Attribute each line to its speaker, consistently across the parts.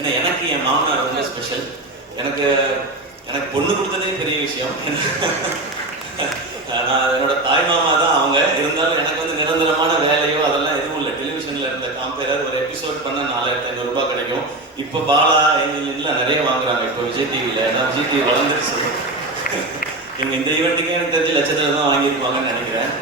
Speaker 1: ஏன்னா எனக்கு என் மாமனார் ரொம்ப ஸ்பெஷல் எனக்கு எனக்கு பொண்ணு கொடுத்ததே பெரிய விஷயம். நான் என்னோட தாய் மாமா தான் அவங்க. இருந்தாலும் எனக்கு வந்து நிரந்தரமான வேலையோ அதெல்லாம் எதுவும் இல்லை. டெலிவிஷனில் இருந்த காம்பேரர் ஒரு எபிசோட் பண்ண நாலாயிரத்தி ஐநூறு ரூபாய் கிடைக்கும். இப்போ பாலா எங்க நிறைய வாங்குறாங்க. இப்போ விஜய் டிவியில் ஏன்னா விஜய் டிவி வளர்ந்துருச்சு. இவங்க இந்த ஈவெண்ட்டுக்கே எனக்கு தெரிஞ்சு லட்சத்தில் தான் வாங்கியிருப்பாங்கன்னு நினைக்கிறேன்.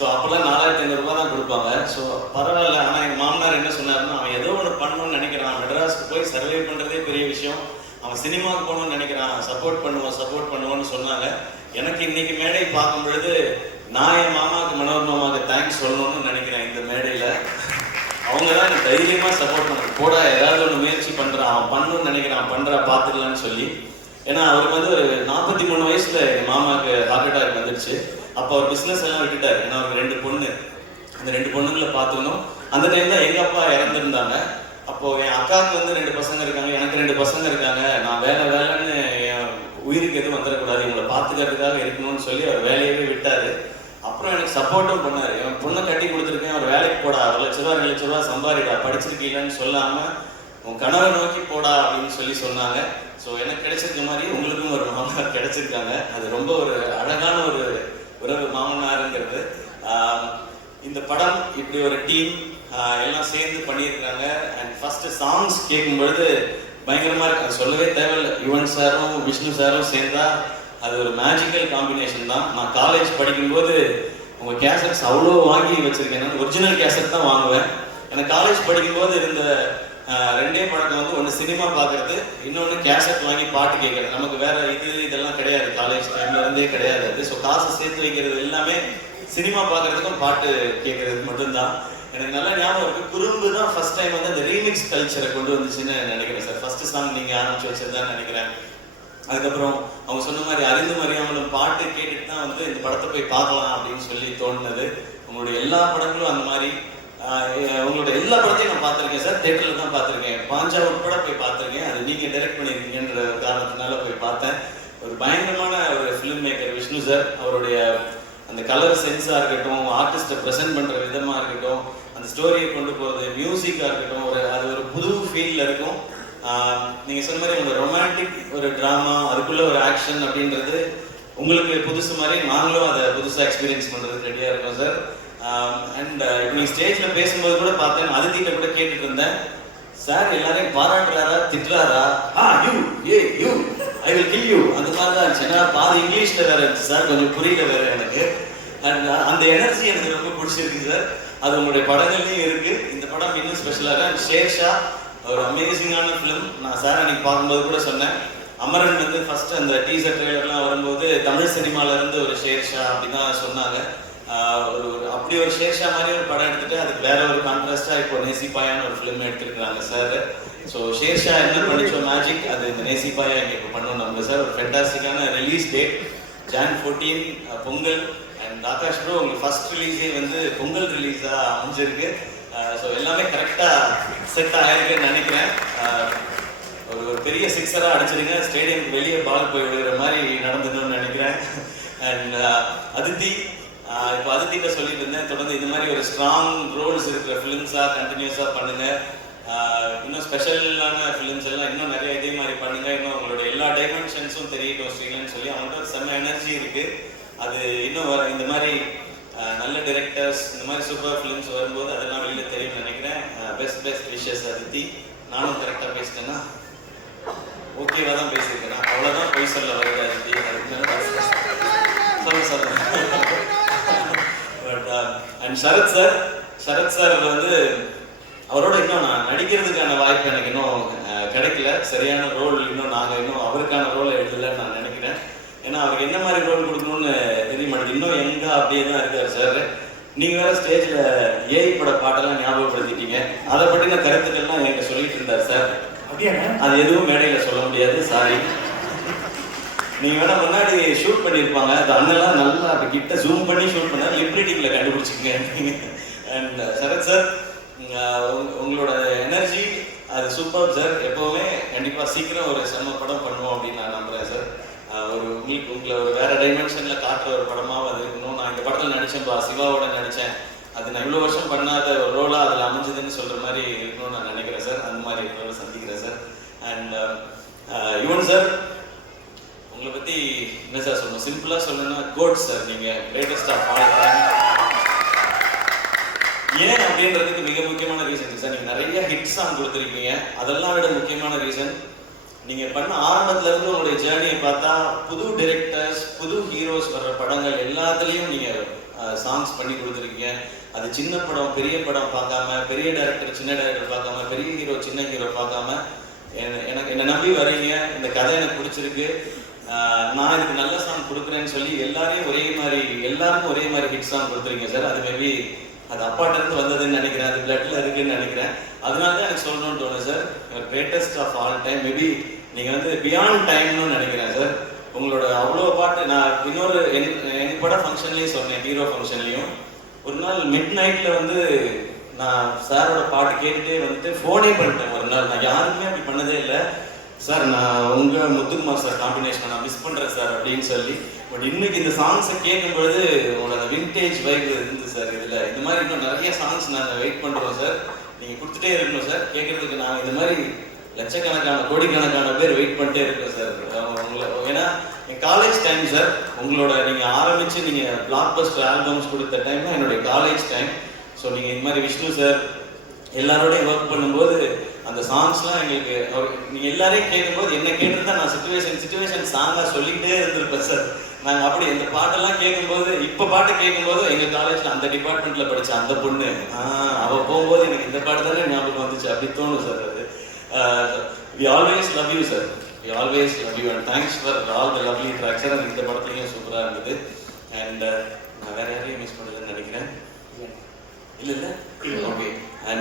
Speaker 1: ஸோ அப்போல்லாம் நாலாயிரத்தி ஐநூறுரூபா தான் கொடுப்பாங்க. ஸோ பரவாயில்ல. ஆனால் எங்கள் மாமனார் என்ன சொன்னார்னா அவன் ஏதோ ஒன்று பண்ணணும்னு நினைக்கிறான். மெட்ராஸ்க்கு போய் சர்வே பண்ணுறதே பெரிய விஷயம். அவன் சினிமாவுக்கு போகணும்னு நினைக்கிறான். சப்போர்ட் பண்ணுவோம் சப்போர்ட் பண்ணுவோன்னு சொன்னாங்க. எனக்கு இன்னைக்கு மேடை பார்க்கும் பொழுது நான் என் மாமாவுக்கு மனோர் மாமாவுக்கு தேங்க்ஸ் சொல்லணும்னு நினைக்கிறேன் இந்த மேடையில். அவங்க தான் தைரியமாக சப்போர்ட் பண்ணாங்க கூட ஏதாவது ஒன்று முயற்சி பண்ணுறான் அவன் பண்ணணும்னு நினைக்கிறான். பண்ணுறா பார்த்துக்கலான்னு சொல்லி. ஏன்னா அவருக்கு வந்து ஒரு நாற்பத்தி மூணு வயசில் எங்கள் மாமாவுக்கு ஹார்ட் அட்டாக் வந்துடுச்சு அப்போ அவர் பிஸ்னஸ் எல்லாம் விட்டுட்டார். ஏன்னா அவருக்கு ரெண்டு பொண்ணு. அந்த ரெண்டு பொண்ணுங்களை பார்த்துக்கணும். அந்த டைம் தான் எங்கள் அப்பா இறந்துருந்தாங்க. அப்போ என் அக்காவுக்கு வந்து ரெண்டு பசங்க இருக்காங்க. எனக்கு ரெண்டு பசங்க இருக்காங்க. நான் வேலை வேலைன்னு என் உயிருக்கு எதுவும் வந்துடக்கூடாது. இவங்களை பார்த்துக்கிறதுக்காக இருக்கணும்னு சொல்லி அவர் வேலையவே விட்டார். அப்புறம் எனக்கு சப்போர்ட்டும் பண்ணார். என் பொண்ணை கட்டி கொடுத்துருக்கேன். அவர் வேலைக்கு போடா. ஒரு லட்ச ரூபா ரெண்டு லட்ச ரூபா சம்பாதிடா. படிச்சிருக்கீங்கன்னு சொல்லாமல் உன் கனவை நோக்கி போடா அப்படின்னு சொல்லி சொன்னாங்க. ஸோ எனக்கு கிடைச்சிருக்க மாதிரி உங்களுக்கும் ஒரு மாமனார் கிடைச்சிருக்காங்க. அது ரொம்ப ஒரு அழகான ஒரு உறவு மாமனாருங்கிறது. இந்த படம் இப்படி ஒரு டீம் எல்லாம் சேர்ந்து பண்ணியிருக்காங்க. அண்ட் ஃபஸ்ட்டு சாங்ஸ் கேட்கும்பொழுது பயங்கரமாக இருக்கு. அது சொல்லவே தேவையில்லை. யுவன் சாரும் விஷ்ணு சாரும் சேர்ந்தா அது ஒரு மேஜிக்கல் காம்பினேஷன் தான். நான் காலேஜ் படிக்கும்போது உங்கள் கேசட்ஸ் அவ்வளோ வாங்கி வச்சுருக்கேன். நான் ஒரிஜினல் கேசட் தான் வாங்குவேன். எனக்கு காலேஜ் படிக்கும்போது இருந்த ரெண்டே பழக்கம் வந்து ஒன்று சினிமா பார்க்கறது இன்னொன்று கேசட் வாங்கி பாட்டு கேட்கறது நமக்கு வேற இது இதெல்லாம் கிடையாது. காலேஜ் டைம்ல இருந்தே கிடையாது அது. ஸோ காசு சேர்த்து வைக்கிறது எல்லாமே சினிமா பார்க்கறதுக்கும் பாட்டு கேட்குறது மட்டும்தான். எனக்கு நல்லா ஞாபகம் இருக்கு. குறும்பு தான் ஃபர்ஸ்ட் டைம் வந்து அந்த ரீமிக்ஸ் கல்ச்சரை கொண்டு வந்துச்சுன்னு நினைக்கிறேன் சார் ஃபர்ஸ்ட் சாங் நீங்க ஆரம்பிச்சு வச்சிருந்தான்னு நினைக்கிறேன். அதுக்கப்புறம் அவங்க சொன்ன மாதிரி அறிந்து மறியாமலும் பாட்டு கேட்டுட்டு தான் வந்து இந்த படத்தை போய் பார்க்கலாம் அப்படின்னு சொல்லி தோணுனது உங்களுடைய எல்லா படங்களும் அந்த மாதிரி உங்களோட எல்லா படத்தையும் நான் பார்த்துருக்கேன் சார். தேட்டரில் தான் பார்த்துருக்கேன். பாஞ்சா உட்பட போய் பார்த்துருக்கேன். அது நீங்கள் டைரக்ட் பண்ணியிருக்கீங்கன்ற காரணத்தினால போய் பார்த்தேன். ஒரு பயங்கரமான ஒரு ஃபிலிம் மேக்கர் விஷ்ணு சார். அவருடைய அந்த கலர் சென்ஸாக இருக்கட்டும் ஆர்டிஸ்ட்டை ப்ரெசென்ட் பண்ணுற விதமாக இருக்கட்டும் அந்த ஸ்டோரியை கொண்டு போகிறது மியூசிக்காக இருக்கட்டும் ஒரு அது ஒரு புது ஃபீலில் இருக்கும். நீங்கள் சொன்ன மாதிரி உங்களோட ரொமான்டிக் ஒரு ட்ராமா அதுக்குள்ள ஒரு ஆக்ஷன் அப்படின்றது உங்களுக்கு புதுசு மாதிரி நாங்களும் அதை புதுசாக எக்ஸ்பீரியன்ஸ் பண்ணுறதுக்கு ரெடியாக இருக்கோம் சார். அண்ட் இப்போ நீ ஸ்டேஜில் பேசும்போது கூட பார்த்தேன் அதித்திட்ட கூட கேட்டுட்டு இருந்தேன். சார் எல்லாரையும் பாராட்டுறாரா? திட்டுறாரா? ஆ you a you I will kill you அந்த மாதிரி தான் இருந்துச்சு. ஏன்னா பாதி இங்கிலீஷில் வேற இருந்துச்சு சார் கொஞ்சம் புரியல வேற எனக்கு. அண்ட் uh, அந்த எனர்ஜி எனக்கு ரொம்ப பிடிச்சிருக்கு சார் அது உங்களுடைய படங்கள்லையும் இருக்கு. இந்த படம் இன்னும் ஸ்பெஷலாக இருக்கு. ஷேர்ஷா ஒரு அமேசிங்கான ஃபிலிம் நான் சார் அன்னைக்கு பார்க்கும்போது கூட சொன்னேன். அமரன் வந்து ஃபர்ஸ்ட் அந்த டீசர் ட்ரெய்லர்லாம் வரும்போது தமிழ் சினிமால இருந்து ஒரு ஷேர்ஷா அப்படின்னு தான் சொன்னாங்க. ஒரு ஒரு அப்படி ஒரு ஷேர்ஷா மாதிரி ஒரு படம் எடுத்துட்டு அதுக்கு வேற ஒரு கான்ட்ராஸ்டா இப்போ நேசிப்பாயான்னு ஒரு ஃபிலிம் எடுத்துருக்காங்க சார் ஸோ ஷேர்ஷா என்ன பண்ணிச்சோ மேஜிக் அது இந்த நேசிப்பாயா இங்கே இப்போ பண்ணணும் நம்ம சார் ஒரு ஃபென்டாஸ்டிக்கான release date Jan fourteen Pongal and Akash bro உங்களுக்கு ஃபர்ஸ்ட் ரிலீஸே வந்து பொங்கல் ரிலீஸாக அமைஞ்சிருக்கு. ஸோ எல்லாமே கரெக்டாக செட் ஆகிருக்குன்னு நினைக்கிறேன். ஒரு ஒரு பெரிய சிக்ஸராக அடிச்சிருங்க. ஸ்டேடியம் வெளியே பால் போய் விழுகிற மாதிரி நடந்துடணும்னு நினைக்கிறேன். அண்ட் அதித்தி இப்போ அதித்திட்ட சொல்லிட்டு இருந்தேன். தொடர்ந்து இந்த மாதிரி ஒரு ஸ்ட்ராங் ரோல்ஸ் இருக்கிற ஃபிலிம்ஸாக கண்டினியூஸாக பண்ணுங்க. ஆஹ் இன்னும் ஸ்பெஷலான ஃபிலிம்ஸ் எல்லாம் இன்னும் நிறைய இதே மாதிரி பண்ணுங்க. இன்னும் உங்களோட எல்லா டைமென்ஷன்ஸும் தெரியட்டும் ஸ்ரீலன்னு சொல்லி அவங்கள்ட்ட செம்ம எனர்ஜி இருக்கு. அது இன்னும் வர இந்த மாதிரி நல்ல டைரக்டர்ஸ் இந்த மாதிரி சூப்பர் ஃபிலிம்ஸ் வரும்போது அதெல்லாம் வெளியில தெரியும்னு நினைக்கிறேன். பெஸ்ட் பெஸ்ட் விஷஸ் அதித்தி நானும் கரெக்டாக பேசிட்டேன்னா ஓகேவா தான் பேசியிருக்கேன். அவ்வளோதான் பொய் சொல்ல வருது அதித்தி அதுக்கு சொல்லுங்க sir but and Sarath sir Sarath sir வந்து அவரோட இன்னும் நான் நடிக்கிறதுக்கான வாய்ப்பு எனக்கு இன்னும் கிடைக்கல. சரியான ரோல் இன்னும் நாங்கள் இன்னும் அவருக்கான ரோல் எழுதலைன்னு நான் நினைக்கிறேன். ஏன்னா அவருக்கு என்ன மாதிரி ரோல் கொடுக்கணும்னு தெரிய மாட்டேங்குது இன்னும் எங்க அப்படியே தான் இருக்காரு சார் நீங்க வேற ஸ்டேஜ்ல ஏஐ பட பாட்டெல்லாம் ஞாபகப்படுத்திட்டீங்க. அதை பற்றின கருத்துக்கள்லாம் என்கிட்ட சொல்லிட்டு இருந்தார் சார் அது எதுவும் மேடையில சொல்ல முடியாது. சாரி நீங்க வேணா முன்னாடி ஷூட் பண்ணியிருப்பாங்க. அது அண்ணெல்லாம் நல்லா அப்படி கிட்ட ஜூம் பண்ணி ஷூட் பண்ண லிப்ரிட்டிங்ல கண்டுபிடிச்சிங்க அண்ட் uh, சரத் சார் உங்களோட எனர்ஜி அது சூப்பர் சார் எப்பவுமே கண்டிப்பா சீக்கிரம் ஒரு செம்ம படம் பண்ணுவோம் அப்படின்னு நான் நம்புறேன் சார் ஒரு உங்களுக்கு உங்களை ஒரு வேற டைமென்ஷன்ல காட்டுற ஒரு படமாக அது இருக்கணும். நான் இந்த படத்தில் நடிச்சேன் பா சிவாவோட நடித்தேன் அது நான் இவ்வளோ வருஷம் பண்ணாத ஒரு ரோலாக அதில் அமைஞ்சதுன்னு சொல்கிற மாதிரி இருக்கணும்னு நான் நினைக்கிறேன் சார் அந்த மாதிரி ரோலை சந்திக்கிறேன் sir and um, Yuvan sir உங்களை பற்றி என்ன சார் சொல்லணும்? சிம்பிளாக சொல்லணும்னா கோட் சார் நீங்கள் கிரேட்டஸ்ட் ஆஃப் ஆல் டைம் ஏன் அப்படின்றதுக்கு மிக முக்கியமான ரீசன் சார் நீங்கள் நிறைய ஹிட் சாங் கொடுத்துருக்கீங்க. அதெல்லாம் விட முக்கியமான ரீசன் நீங்கள் பண்ண ஆரம்பத்துல இருந்து உங்களுடைய ஜேர்னியை பார்த்தா புது டிரெக்டர்ஸ் புது ஹீரோஸ் வர்ற படங்கள் எல்லாத்துலேயும் நீங்கள் சாங்ஸ் பண்ணி கொடுத்துருக்கீங்க. அது சின்ன படம் பெரிய படம் பார்க்காம பெரிய டைரக்டர் சின்ன டைரக்டர் பார்க்காம பெரிய ஹீரோ சின்ன ஹீரோ பார்க்காம எனக்கு என்னை நம்பி வரீங்க இந்த கதை எனக்கு பிடிச்சிருக்கு. நான் இதுக்கு நல்ல சாங் கொடுக்குறேன்னு சொல்லி எல்லாரையும் ஒரே மாதிரி எல்லாருக்கும் ஒரே மாதிரி ஹிட் சாங் கொடுத்துருங்க சார். அது மேபி அது அப்பாட்ட இருந்து வந்ததுன்னு நினைக்கிறேன். அது பிளட்ல இருக்குன்னு நினைக்கிறேன். அதனால தான் எனக்கு சொல்லணும்னு தோணும் sir. Greatest of all time maybe நீங்க வந்து பியாண்ட் டைம்னு நினைக்கிறேன் சார். உங்களோட அவ்வளோ பாட்டு நான் இன்னொரு என் என் பட ஃபங்க்ஷன்லேயும் சொன்னேன் ஹீரோ ஃபங்க்ஷன்லேயும் ஒரு நாள் மிட் நைட்ல வந்து நான் சாரோட பாட்டு கேட்டுட்டே வந்துட்டு ஃபோனே பண்ணிட்டேன் ஒரு நாள். நான் யாருக்குமே அப்படி பண்ணதே இல்லை. சார் நான் உங்கள் முத்துக்குமார் சார் காம்பினேஷன் நான் மிஸ் பண்ணுறேன் சார் அப்படின்னு சொல்லி பட் இன்னைக்கு இந்த சாங்ஸை கேட்கும் பொழுது உங்களோட விண்டேஜ் வைப் இருந்தது சார் இதில் இந்த மாதிரி இன்னும் நிறைய சாங்ஸ் நாங்கள் வெயிட் பண்ணுறோம் சார். நீங்கள் கொடுத்துட்டே இருக்கணும் சார் கேட்குறதுக்கு நாங்கள் இந்த மாதிரி லட்சக்கணக்கான கோடிக்கணக்கான பேர் வெயிட் பண்ணிட்டே இருக்கோம் சார். உங்களை ஏன்னா என் காலேஜ் டைம் சார் உங்களோட நீங்கள் ஆரம்பித்து நீங்கள் பிளாக் பஸ்டர் ஆல்பம்ஸ் கொடுத்த டைம் தான் என்னுடைய காலேஜ் டைம் ஸோ நீங்கள் இந்த மாதிரி விஷ்ணு சார் எல்லாரோடையும் ஒர்க் பண்ணும்போது அந்த சாங்ஸ்லாம் எங்களுக்கு அவர்- நீங்கள் எல்லாரையும் கேட்கும்போது என்ன கேட்டிருந்தா நான் சுச்சுவேஷன் சுச்சுவேஷன் சாங்காக சொல்லிக்கிட்டே இருந்திருப்பேன் சார் நாங்கள் அப்படி இந்த பாட்டெல்லாம் கேட்கும்போது இப்போ பாட்டு கேட்கும்போது எங்கள் காலேஜில் அந்த டிபார்ட்மெண்ட்டில் படித்த அந்த பொண்ணு அவள் போகும்போது எனக்கு இந்த பாட்டு தானே ஞாபகம் வந்துச்சு அப்படி தோணும் சார் அது. We always love you sir we always love you and thanks for all the lovely tracks sir இந்த படத்துலையும் சூப்பராக இருந்தது. அண்ட் நான் வேறு யாரையும் மிஸ் பண்ணுதுன்னு நினைக்கிறேன். இல்லை இல்லை. ஓகே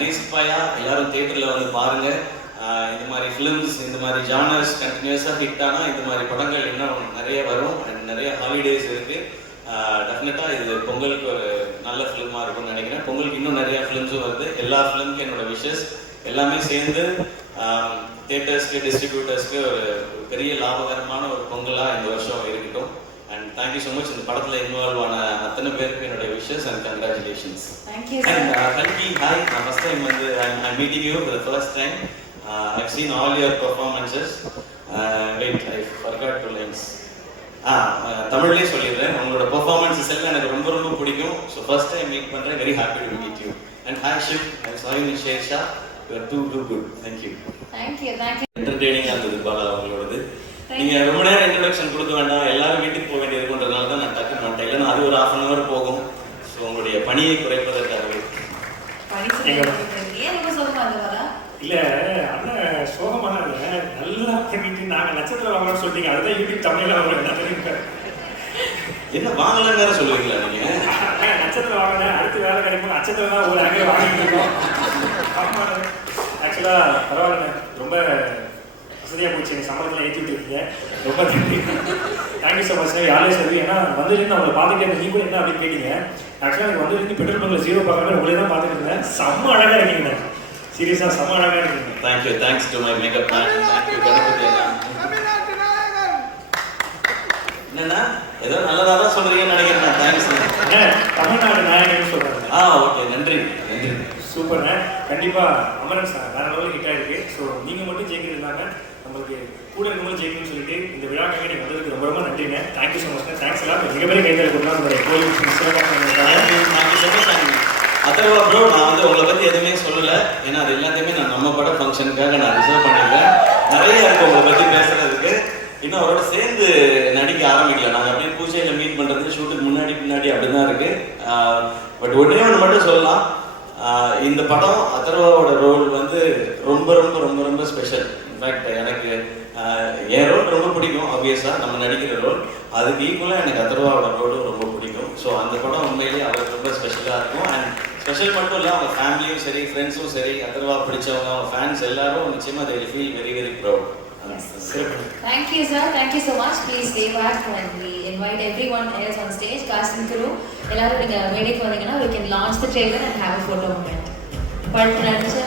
Speaker 1: நேசிப்பாயா? எல்லாரும் தேட்டரில் வந்து பாருங்கள் இந்த மாதிரி ஃபிலிம்ஸ் இந்த மாதிரி ஜானர்ஸ் கண்டினியூஸாக ஹிட் ஆனால் இந்த மாதிரி படங்கள் இன்னும் நிறைய வரும். அண்ட் நிறைய ஹாலிடேஸ் இருக்குது டெஃபினட்டாக இது பொங்கலுக்கு ஒரு நல்ல ஃபிலிமாக இருக்கும்னு நினைக்கிறேன். பொங்கலுக்கு இன்னும் நிறைய ஃபிலிம்ஸும் வருது. எல்லா ஃபிலிம்க்கு என்னோட விஷஸ் எல்லாமே சேர்ந்து தியேட்டர்ஸ்க்கு டிஸ்ட்ரிபியூட்டர்ஸ்க்கு ஒரு பெரிய லாபகரமான ஒரு பொங்கலாக இந்த வருஷம் இருக்கட்டும். தேங்க்யூ ஸோ மச் இந்த படத்தில் இன்வால்வ் ஆன அத்தனை பேருக்கு என்னுடைய wishes and congratulations uh, Kalki, hi, நான் first time வந்து for the first time. Uh, I've seen all your performances. Uh, wait, I forgot two lines. ஆ தமிழ்லேயே சொல்லிடுறேன். உங்களோட பெர்ஃபார்மன்ஸஸ் எல்லாம் எனக்கு ரொம்ப ரொம்ப பிடிக்கும். ஸோ ஃபர்ஸ்ட் டைம் மீட் பண்ணுறேன் very happy to meet you and hi ship I saw in Shershaah you're too too good thank you
Speaker 2: thank you
Speaker 1: என்டர்டெய்னிங்காக இருந்தது பாலா உங்களோடது. நீங்க ரொம்ப நேரம் இன்ட்ரடக்ஷன் கொடுக்க வேண்டாம். எல்லாரும் வீட்டுக்கு போக வேண்டியிருக்குன்றதுனால தான் நான் டக்குன்னு வந்துட்டேன். இல்லைன்னா அது ஒரு ஹாஃப் அன் ஹவர் போகும். ஸோ உங்களுடைய பணியை குறைப்பதற்காகவே.
Speaker 3: இல்ல அண்ணன் சோகமான நல்லா பண்ணிட்டு நாங்க நட்சத்திரம் வாங்கலாம்னு சொல்லிட்டீங்க. அதுதான் யூடியூப் தமிழ்ல அவங்க என்ன
Speaker 1: என்ன வாங்கலன்னு வேற சொல்லுவீங்களா நீங்க?
Speaker 3: நட்சத்திரம் வாங்கினேன் அடுத்து வேலை கிடைக்கும் நட்சத்திரம் தான் ஒரு ஆங்கில வாங்கிட்டு இருக்கோம். ஆக்சுவலா பரவாயில்ல ரொம்ப வசதியா போச்சு எங்க சம்பளத்துல ஏற்றி விட்டுருக்கீங்க ரொம்ப நன்றி. தேங்க்யூ ஸோ மச் யாரே சரி ஏன்னா வந்ததுலேருந்து அவங்களை பார்த்துட்டு நீ கூட என்ன அப்படின்னு கேட்டீங்க. ஆக்சுவலாக எனக்கு வந்ததுலேருந்து பெட்ரோல் பங்கில் ஜீரோ பார்க்காம உங்களே தான் பார்த்துட்டு இருந்தேன். செம்ம அழகா இருக்கீங்க. சீரியஸா செம்ம அழகா இருக்கீங்க.
Speaker 1: Thank you thanks to my makeup. என்னண்ணா? ஏதோ நல்லதா தான் சொல்றீங்கன்னு நினைக்கிறேன் தேங்க்ஸ்
Speaker 3: தமிழ்நாடு நாயகன் சொல்றாங்க
Speaker 1: ஆ ஓகே. நன்றி. நன்றி.
Speaker 3: சூப்பர்ண்ணே. கண்டிப்பா அமரன் சார் வேற லெவலில் ஹிட் ஆயிருக்கு ஸோ நீங்க மட்டும் ஜெயிக்கிறது இல்லாம நம்மளுக்கு கூட இருக்கும்போது ஜெயிக்கணும்னு சொல்லிட்டு இந்த விழாக்காக நீங்கள் வந்ததுக்கு ரொம்ப ரொம்ப நன்றிங்க. தேங்க்யூ ஸோ மச் தேங்க்ஸ் எல்லாம் மிகப்பெரிய கைத்தறி கொடுத்தா நம்மளுடைய கோயில்
Speaker 1: அதர்வா ப்ரோ நான் வந்து உங்களை பற்றி எதுவுமே சொல்லலை. ஏன்னா அது எல்லாத்தையுமே நான் நம்ம பட ஃபங்க்ஷனுக்காக நான் ரிசர்வ் பண்ணியிருக்கேன். நிறைய இருக்கு உங்களை பற்றி பேசுறதுக்கு. இன்னும் அவரோட சேர்ந்து நடிக்க ஆரம்பிக்கல. நாங்கள் அப்படியே பூஜையில் மீட் பண்ணுறது ஷூட்டுக்கு முன்னாடி பின்னாடி அப்படிதான் இருக்குது பட் ஒன்றே ஒன்று மட்டும் சொல்லலாம். இந்த படம் அதர்வாவோட ரோல் வந்து ரொம்ப ரொம்ப ரொம்ப ரொம்ப ஸ்பெஷல் இன்ஃபேக்ட் எனக்கு என் ரோல் ரொம்ப பிடிக்கும் ஆப்வியஸாக நம்ம நடிக்கிற ரோல் அதுக்கு ஈக்குவலாக எனக்கு அதர்வாவோட ரோலும் ரொம்ப பிடிக்கும். ஸோ அந்த படம் உண்மையிலேயே அவருக்கு ரொம்ப ஸ்பெஷலாக இருக்கும். அண்ட் ஸ்பெஷல் மட்டும் இல்லை அவங்க ஃபேமிலியும் சரி ஃப்ரெண்ட்ஸும் சரி அதர்வா பிடிச்சவங்க அவங்க ஃபேன்ஸ் எல்லாரும் நிச்சயமாக அதை feel very very proud
Speaker 2: Thank you, sir. Thank you so much. Please stay back and we invite everyone else on stage. Cast and crew. எல்லாரும் நீங்க மேடைக்கு வந்தீங்கன்னா we can launch the trailer and have a photo moment. படத்துல நடிச்ச